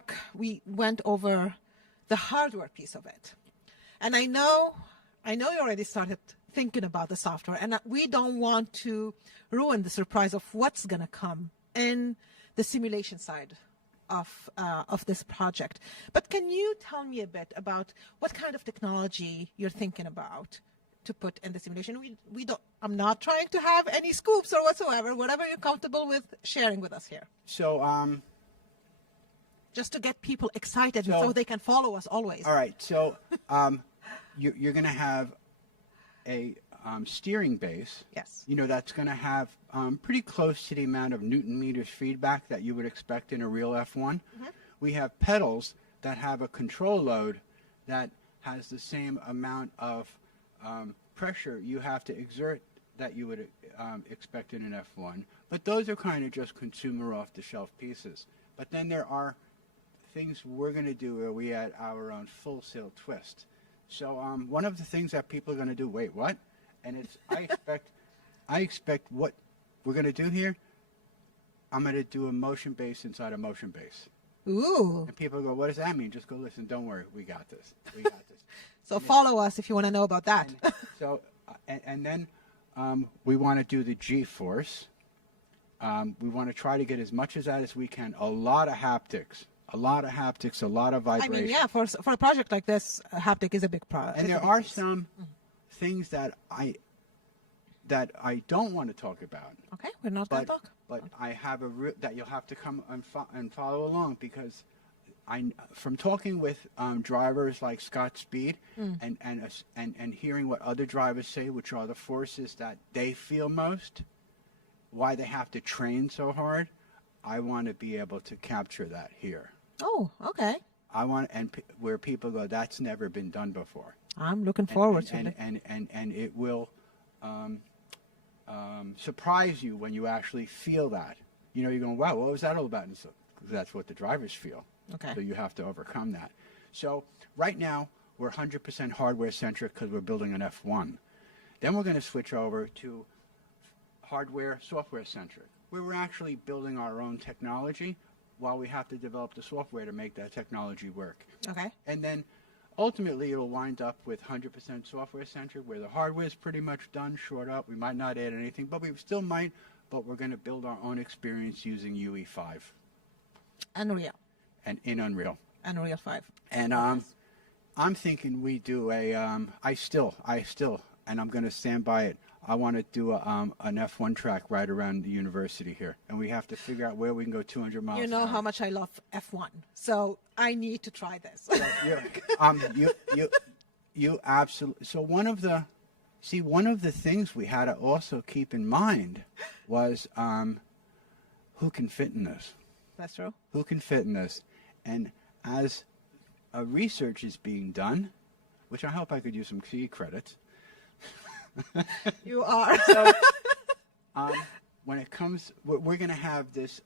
talk, we went over the hardware piece of it. And I know you already started thinking about the software, and we don't want to ruin the surprise of what's going to come in the simulation side of this project. But can you tell me a bit about what kind of technology you're thinking about to put in the simulation? We don't. I'm not trying to have any scoops or whatsoever. Whatever you're comfortable with sharing with us here. So, just to get people excited so they can follow us always. All right. So, you're going to have a steering base. Yes. You know, that's going to have pretty close to the amount of Newton meters feedback that you would expect in a real F1. Mm-hmm. We have pedals that have a control load that has the same amount of pressure you have to exert that you would expect in an F1. But those are kind of just consumer off-the-shelf pieces. But then there are things we're going to do where we add our own full sail twist. So one of the things that people are going to do, wait, what? And it's, I expect what we're going to do here, I'm going to do a motion base inside a motion base. Ooh. And people go, what does that mean? Just go listen. Don't worry. We got this. We got this. So follow us if you want to know about that. And then we want to do the G-force. We want to try to get as much of that as we can. A lot of haptics. A lot of haptics, a lot of vibration. I mean, yeah, for a project like this, haptic is a big project. And there are some things that I don't want to talk about. Okay, we're not going to talk. But I have that you'll have to come and follow along, because from talking with drivers like Scott Speed and hearing what other drivers say, which are the forces that they feel most, why they have to train so hard, I want to be able to capture that here. Oh, okay. I want, where people go, that's never been done before. I'm looking forward to it. And it will surprise you when you actually feel that. You know, you're going, wow, what was that all about? And so, that's what the drivers feel. Okay. So you have to overcome that. So right now, we're 100% hardware-centric because we're building an F1. Then we're going to switch over to hardware, software-centric, where we're actually building our own technology while we have to develop the software to make that technology work. Okay. And then ultimately it'll wind up with 100% software-centric, where the hardware is pretty much done, shored up. We might not add anything, but we still might, but we're going to build our own experience using UE5. Unreal. And in Unreal. Unreal 5. And I'm thinking we do I still, and I'm going to stand by it, I want to do an F1 track right around the university here, and we have to figure out where we can go 200 miles. You know how much I love F1, so I need to try this. You absolutely. So one of the things we had to also keep in mind was who can fit in this. That's true. Who can fit in this, and as research is being done, which I hope I could use some key credits. You are. So, when it comes, we're going to have this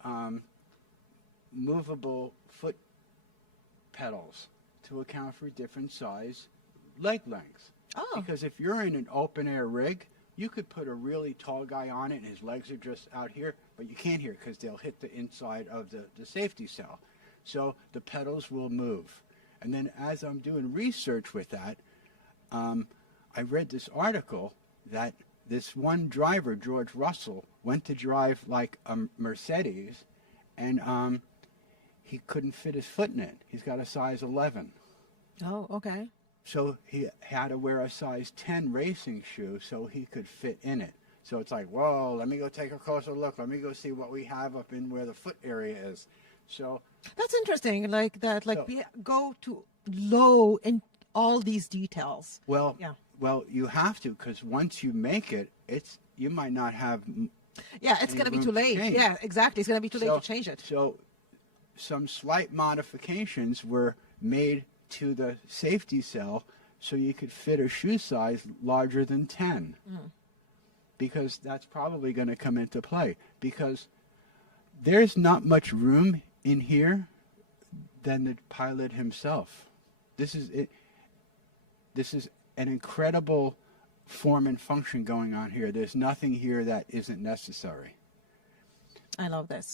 movable foot pedals to account for different size leg lengths. Oh. Because if you're in an open air rig, you could put a really tall guy on it and his legs are just out here, but you can't hear because they'll hit the inside of the safety cell. So the pedals will move. And then as I'm doing research with that, I read this article that this one driver, George Russell, went to drive like a Mercedes, and he couldn't fit his foot in it. He's got a size 11. Oh, okay. So he had to wear a size 10 racing shoe so he could fit in it. So it's like, whoa, let me go take a closer look. Let me go see what we have up in where the foot area is. So that's interesting, like that, like we go to low in all these details. Well, yeah. Well, you have to, because once you make it, you might not have. Yeah, it's going to be too late. Yeah, exactly. It's going to be too late to change it. So, some slight modifications were made to the safety cell so you could fit a shoe size larger than 10, because that's probably going to come into play. Because there's not much room in here than the pilot himself. This is it. This is an incredible form and function going on here. There's nothing here that isn't necessary. I love this.